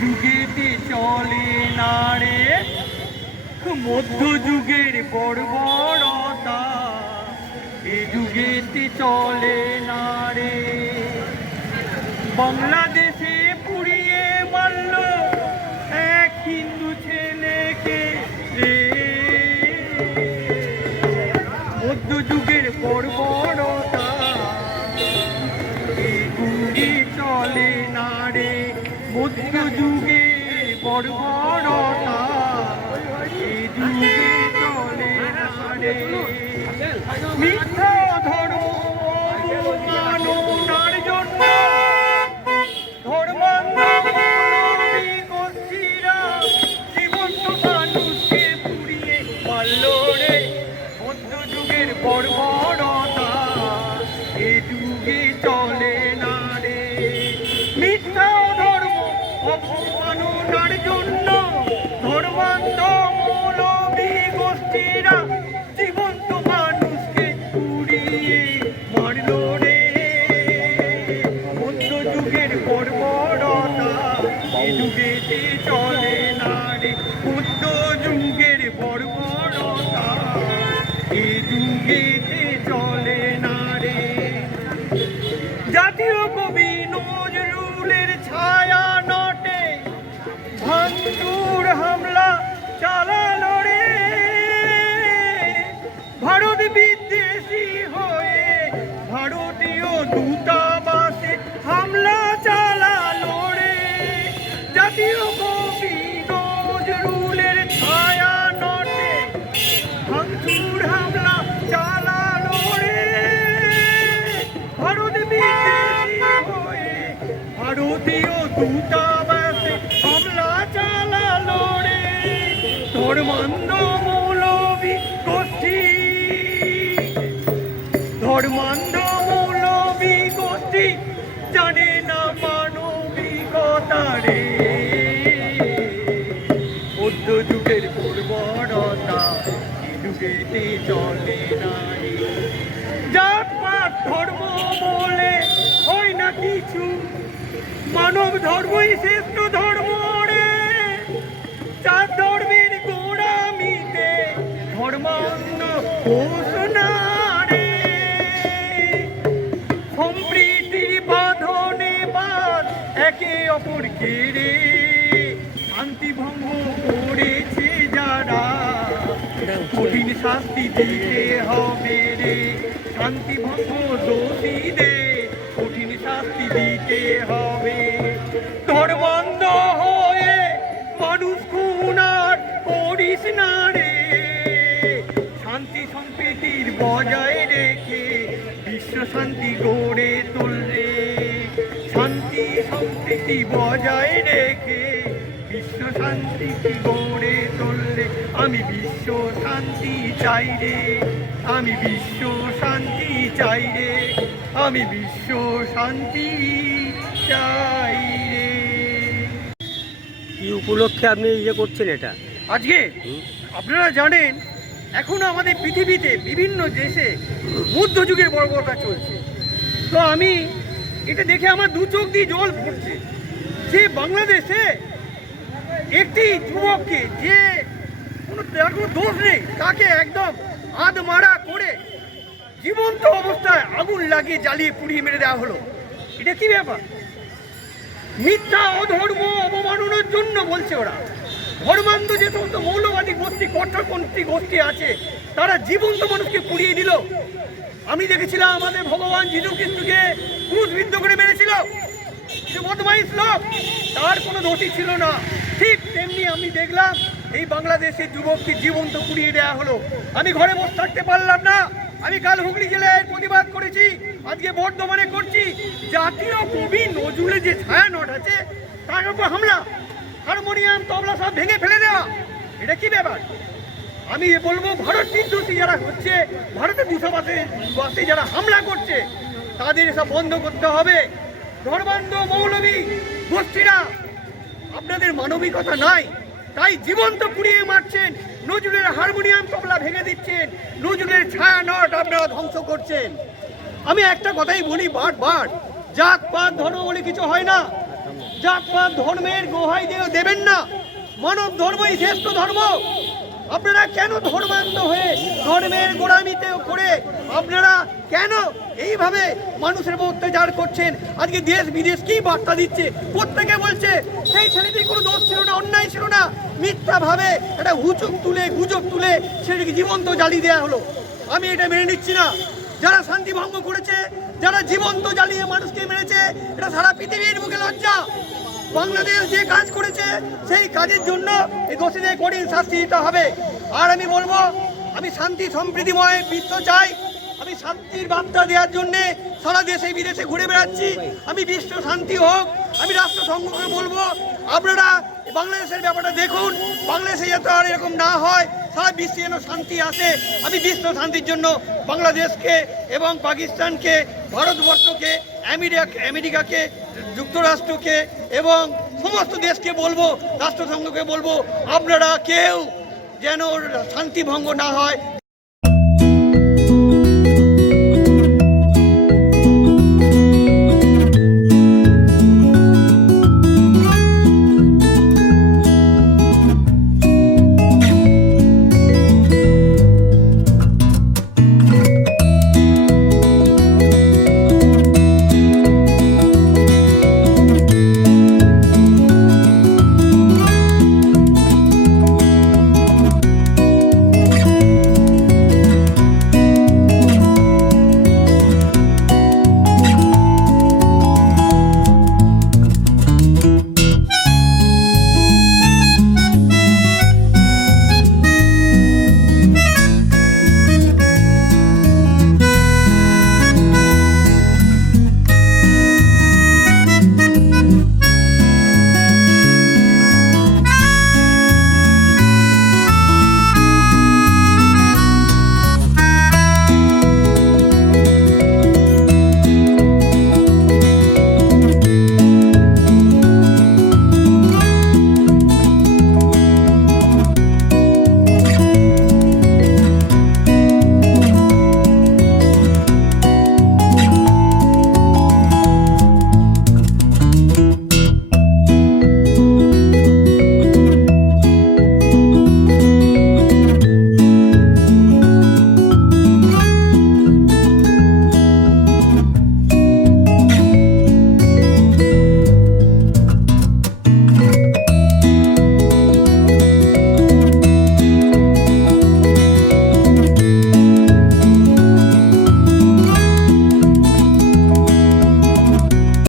যুগেতে চলে না রে মধ্যযুগের বর্বরতা, এ যুগেতে চলে না রে। বাংলাদেশে পুড়িয়ে মারল এক হিন্দু ছেলেকে রে, মধ্যযুগের বর্বরতা, এ যুগে চলে না রে মধ্যযুগের বর্বরতা, এ যুগে চলে না রে। মিথ্যা ধর্ম মাননার জন্য ধর্মান্ধ গোষ্ঠীরা জীবন্ত মানুষকে পুড়িয়ে মারল রে, মধ্যযুগের বর্বরতা, এ যুগে চলে না রে। মিথ্যা ধর্ম অপমাননার জন্য ধর্মান্ধ মৌলবী গোষ্ঠীরা জীবন্ত মানুষকে পুড়িয়ে মারল রে, মধ্যযুগের বর্বরতা, এ যুগেতে চলে না রে মধ্যযুগের বর্বরতা, এ যুগেতে চলে না রে। জাতীয় কবি নজরুলের ছায়া নটে ভাঙচুর হামলা চালালো রে, ভারত বিদ্বেষী হয়ে ভারতীয় দূতাবাসে হামলা চালালো রে। জাতীয় কবি নজরুলের ছায়া নটে ভাঙচুর হামলা চালালো রে, ভারত বিদ্বেষী হয়ে ভারতীয় দূতাবাসে হামলা চালালো রে। ধর্মান্ধ মৌলবী গোষ্ঠী, ধর্মান্ধ মৌলবী গোষ্ঠী জানে না মানবিকতা রে, মধ্যযুগের বর্বরতা, এ যুগেতে চলে না রে। জাত পাত ধর্ম বলে হয় না কিছু, মানব ধর্মই শ্রেষ্ঠ ধর্ম রে। চার ধর্মের গোড়ামিতে ধর্মান্ধ ঘোষণা রে, সম্প্রীতির বাঁধনে বাঁধ একে অপরকে রে, শান্তি ভঙ্গ করেছে যারা কঠিন শাস্তি দিতে হবে রে, শান্তি ভঙ্গ দোষীদের কঠিন শাস্তি দিতে হবে। ধর্মান্ধ হয়ে মানুষ খুন আর করিস না রে, শান্তি সম্প্রীতির বজায় রেখে বিশ্ব শান্তি গড়ে তোল রে, শান্তি সম্প্রীতি বজায় রেখে বিশ্ব শান্তি গড়ে তোলে। আমি বিশ্ব শান্তি চাই রে, আমি বিশ্ব শান্তি চাই রে, আমি বিশ্ব শান্তি চাই রে। কি উপলক্ষে আপনি করছেন এটা আজকে? আপনারা জানেন এখনো আমাদের পৃথিবীতে বিভিন্ন দেশে মধ্যযুগের বর্বরতা চলছে, তো আমি এটা দেখে আমার দু চোখ দিয়ে জল পড়ছে যে বাংলাদেশে একটি যুবককে, যে তার কোনো দোষ নেই, তাকে একদম আধমারা করে জীবন্ত অবস্থায় আগুন লাগিয়ে জ্বালিয়ে পুড়িয়ে মেরে দেওয়া হলো। এটা কি ব্যাপার? মিথ্যা অধর্ম অবমাননার জন্য বলছে ওরা। ধর্মান্ধ যে সমস্ত মৌলবাদী গোষ্ঠী, কট্টরপন্থী গোষ্ঠী আছে, তারা জীবন্ত মানুষকে পুড়িয়ে দিল। আমি দেখেছিলাম আমাদের ভগবান যিশু খ্রিস্টকে ক্রুশবিদ্ধ করে মেরেছিল, যে বদমাইশ লোক, তার কোনো দোষী ছিল না। ঠিক তেমনি আমি দেখলাম এই বাংলাদেশের যুবককে জীবন্ত পুড়িয়ে দেওয়া হলো। আমি ঘরে বসে থাকতে পারলাম না, আমি কাল হুগলি জেলায় প্রতিবাদ করেছি, আজকে বর্ধমানে করছি। জাতীয় কবি নজরুলের যে ছায়া নোট আছে তার উপর হামলা, হারমোনিয়াম তবলা সব ভেঙে ফেলে দেওয়া, এটা কি ব্যাপার? আমি বলবো ভারত বিদ্বেষী যারা হচ্ছে, ভারতের দূতাবাসে যারা হামলা করছে, তাদের এসব বন্ধ করতে হবে। ধর্মান্ধ মৌলবী গোষ্ঠীরা, আপনাদের মানবিকতা নাই, তাই জীবন্ত পুড়িয়ে মারছেন, নজরুলের হারমোনিয়াম তবলা ভেঙে দিচ্ছেন, নজরুলের ছায়া নট আপনারা ধ্বংস করছেন। আমি একটা কথাই বলি বারবার, জাত পাত ধর্ম বলে কিছু হয় না। জাতপাত ধর্মের দোহাই দেবেন না। মানব ধর্মই শ্রেষ্ঠ ধর্ম। আপনারা কেন ধর্মান্ত হয়ে ধর্মের গোড়ামিতে করে আপনারা কেন এইভাবে মানুষের উপর অত্যাচার করছেন? আজকে দেশ বিদেশ কি বার্তা দিচ্ছে? প্রত্যেকে বলছে সেই ছেলেটি কোনো দোষ ছিল না, অন্যায় ছিল না, মিথ্যাভাবে একটা হুচুক তুলে গুজব তুলে সেটাকে জীবন্ত জ্বালিয়ে দেওয়া হলো। আমি এটা মেনে নিচ্ছি না। যারা শান্তি ভঙ্গ করেছে, যারা জীবন্ত জ্বালিয়ে মানুষকে মেরেছে, এটা সারা পৃথিবীর বুকে লজ্জা। বাংলাদেশ যে কাজ করেছে সেই কাজের জন্য এই দোষীদের কঠিন শাস্তি দিতে হবে। আর আমি বলবো, আমি শান্তি সম্প্রীতিময় বিশ্ব চাই। আমি শান্তির বার্তা দেওয়ার জন্যে সারা দেশে বিদেশে ঘুরে বেড়াচ্ছি। আমি বিশ্ব শান্তি হোক। আমি রাষ্ট্রসংঘকে বলবো, আপনারা বাংলাদেশের ব্যাপারটা দেখুন, বাংলাদেশে যাতে আর এরকম না হয়, সারা বিশ্বে যেন শান্তি আসে। আমি বিশ্ব শান্তির জন্য বাংলাদেশকে এবং পাকিস্তানকে, ভারতবর্ষকে, আমেরিকাকে, যুক্তরাষ্ট্রকে এবং সমস্ত দেশকে বলবো, রাষ্ট্রসংঘকে বলবো, আপনারা কেউ যেন শান্তি ভঙ্গ না হয়